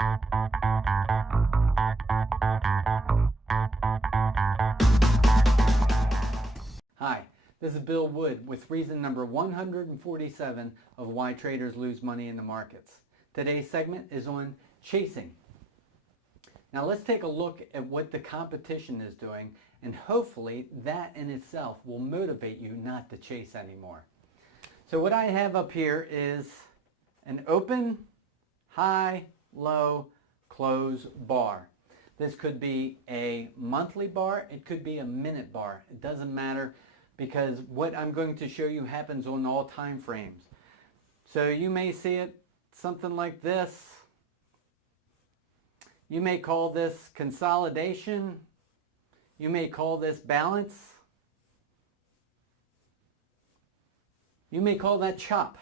Hi, this is Bill Wood with reason number 147 of why traders lose money in the markets. Today's segment is on chasing. Now let's take a look at what the competition is doing, and hopefully that in itself will motivate you not to chase anymore. So what I have up here is an open, high, low, close bar. This could be a monthly bar, it could be a minute bar. It doesn't matter, because what I'm going to show you happens on all time frames. So you may see it something like this. You may call this consolidation. You may call this balance. You may call that chop.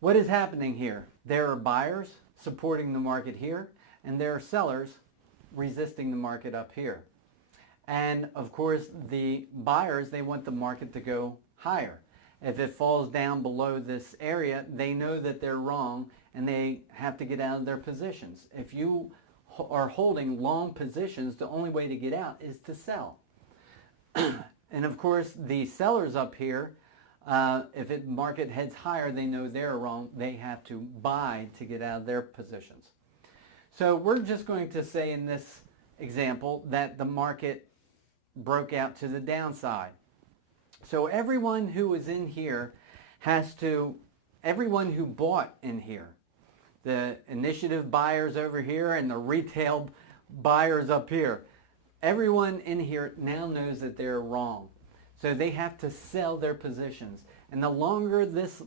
What is happening here? There are buyers supporting the market here, and there are sellers resisting the market up here. And of course, the buyers, they want the market to go higher. If it falls down below this area, they know that they're wrong and they have to get out of their positions. If you are holding long positions, the only way to get out is to sell. And of course, the sellers up here, if the market heads higher, they know they're wrong. They have to buy to get out of their positions. So we're just going to say in this example that the market broke out to the downside. So everyone who is in here everyone who bought in here, the initiative buyers over here and the retail buyers up here, everyone in here now knows that they're wrong. So they have to sell their positions. And the longer this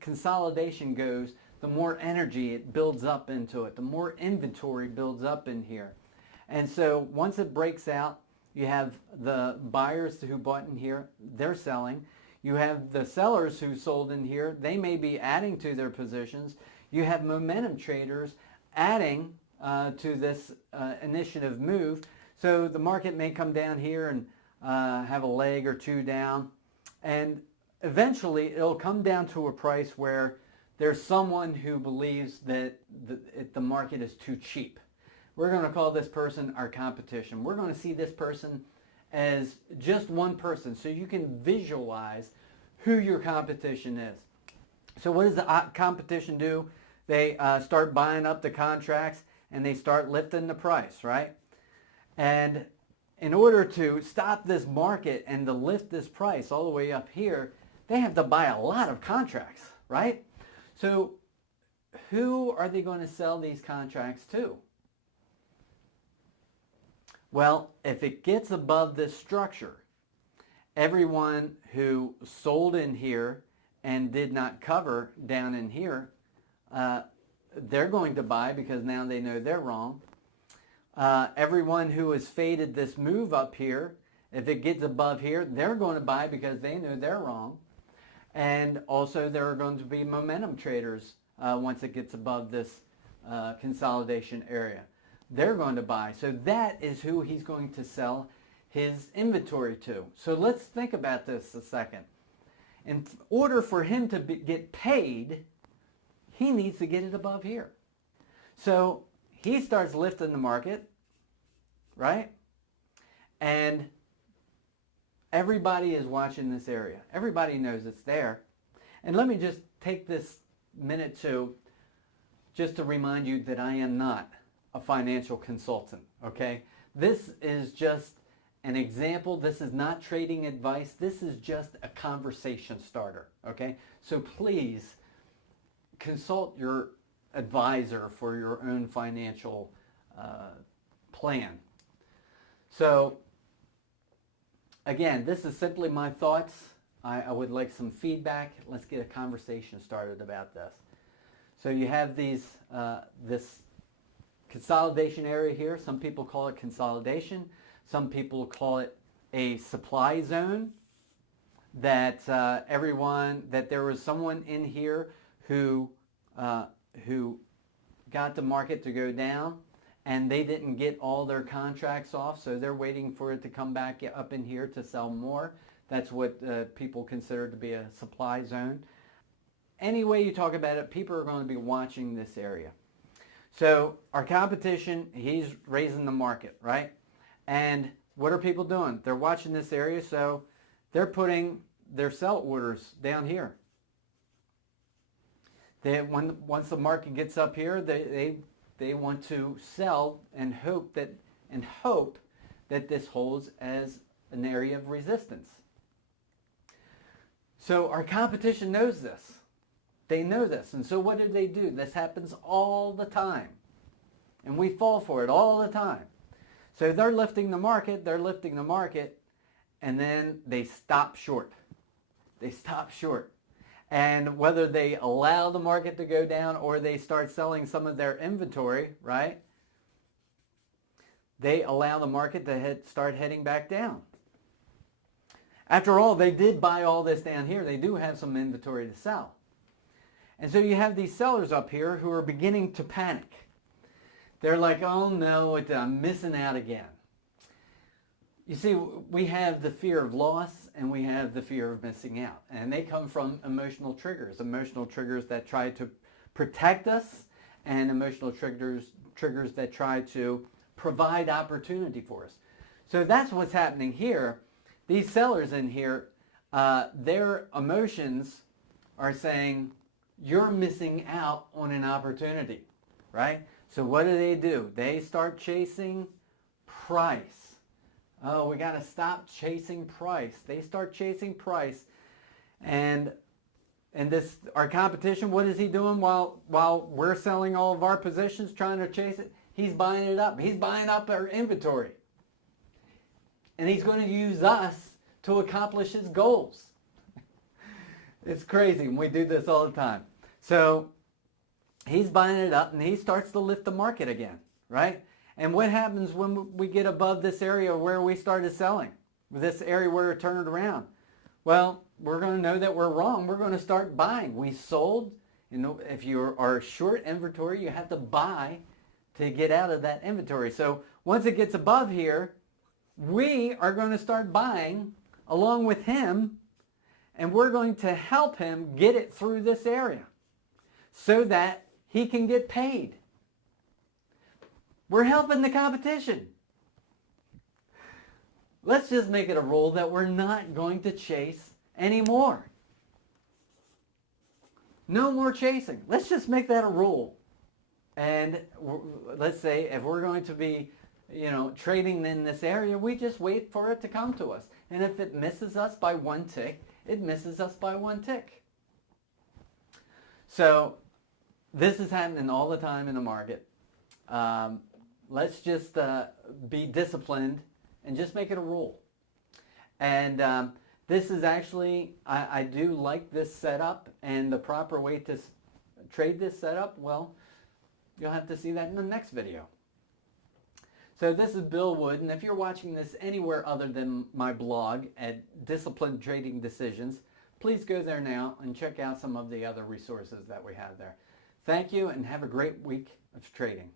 consolidation goes, the more energy it builds up into it, the more inventory builds up in here. And so once it breaks out, you have the buyers who bought in here, they're selling. You have the sellers who sold in here, they may be adding to their positions. You have momentum traders adding to this initiative move. So the market may come down here and have a leg or two down. And eventually it'll come down to a price where there's someone who believes that the market is too cheap. We're going to call this person our competition. We're going to see this person as just one person, so you can visualize who your competition is. So what does the competition do? They start buying up the contracts and they start lifting the price, right? And in order to stop this market and to lift this price all the way up here, they have to buy a lot of contracts, right? So who are they going to sell these contracts to? Well, if it gets above this structure, everyone who sold in here and did not cover down in here, they're going to buy because now they know they're wrong. Everyone who has faded this move up here, if it gets above here, they're going to buy because they know they're wrong. And also there are going to be momentum traders once it gets above this consolidation area. They're going to buy. So that is who he's going to sell his inventory to. So let's think about this a second. In order for him to get paid, he needs to get it above here. So he starts lifting the market, right? And everybody is watching this area. Everybody knows it's there. And let me just take this minute just to remind you that I am not a financial consultant, okay? This is just an example. This is not trading advice. This is just a conversation starter, okay? So please consult your advisor for your own financial plan. So again, this is simply my thoughts. I would like some feedback. Let's get a conversation started about this. So you have this consolidation area here. Some people call it consolidation. Some people call it a supply zone. That there was someone in here who got the market to go down, and they didn't get all their contracts off, so they're waiting for it to come back up in here to sell more. That's what people consider to be a supply zone. Any way you talk about it, people are going to be watching this area. So our competition, he's raising the market, right? And what are people doing? They're watching this area, so they're putting their sell orders down here. Once the market gets up here, they want to sell and hope that this holds as an area of resistance. So our competition knows this. They know this. And so what do? This happens all the time. And we fall for it all the time. So they're lifting the market, and then they stop short. They stop short. And whether they allow the market to go down or they start selling some of their inventory, right? They allow the market to start heading back down. After all, they did buy all this down here. They do have some inventory to sell. And so you have these sellers up here who are beginning to panic. They're like, oh no, I'm missing out again. You see, we have the fear of loss and we have the fear of missing out. And they come from emotional triggers that try to protect us, and emotional triggers that try to provide opportunity for us. So that's what's happening here. These sellers in here, their emotions are saying, you're missing out on an opportunity, right? So what do? They start chasing price. Oh, we got to stop chasing price. They start chasing price. And our competition, what is he doing while we're selling all of our positions, trying to chase it? He's buying it up. He's buying up our inventory. And he's going to use us to accomplish his goals. It's crazy, and we do this all the time. So he's buying it up, and he starts to lift the market again, right? And what happens when we get above this area where we started selling, this area where it turned around? Well, we're going to know that we're wrong. We're going to start buying. We sold. If you are short inventory, you have to buy to get out of that inventory. So once it gets above here, we are going to start buying along with him, and we're going to help him get it through this area so that he can get paid. We're helping the competition. Let's just make it a rule that we're not going to chase anymore. No more chasing. Let's just make that a rule. And let's say if we're going to be, trading in this area, we just wait for it to come to us. And if it misses us by one tick, it misses us by one tick. So this is happening all the time in the market. Let's just be disciplined and just make it a rule. And this is actually, I do like this setup, and the proper way to trade this setup, well, you'll have to see that in the next video. So this is Bill Wood, and if you're watching this anywhere other than my blog at Disciplined Trading Decisions, please go there now and check out some of the other resources that we have there. Thank you, and have a great week of trading.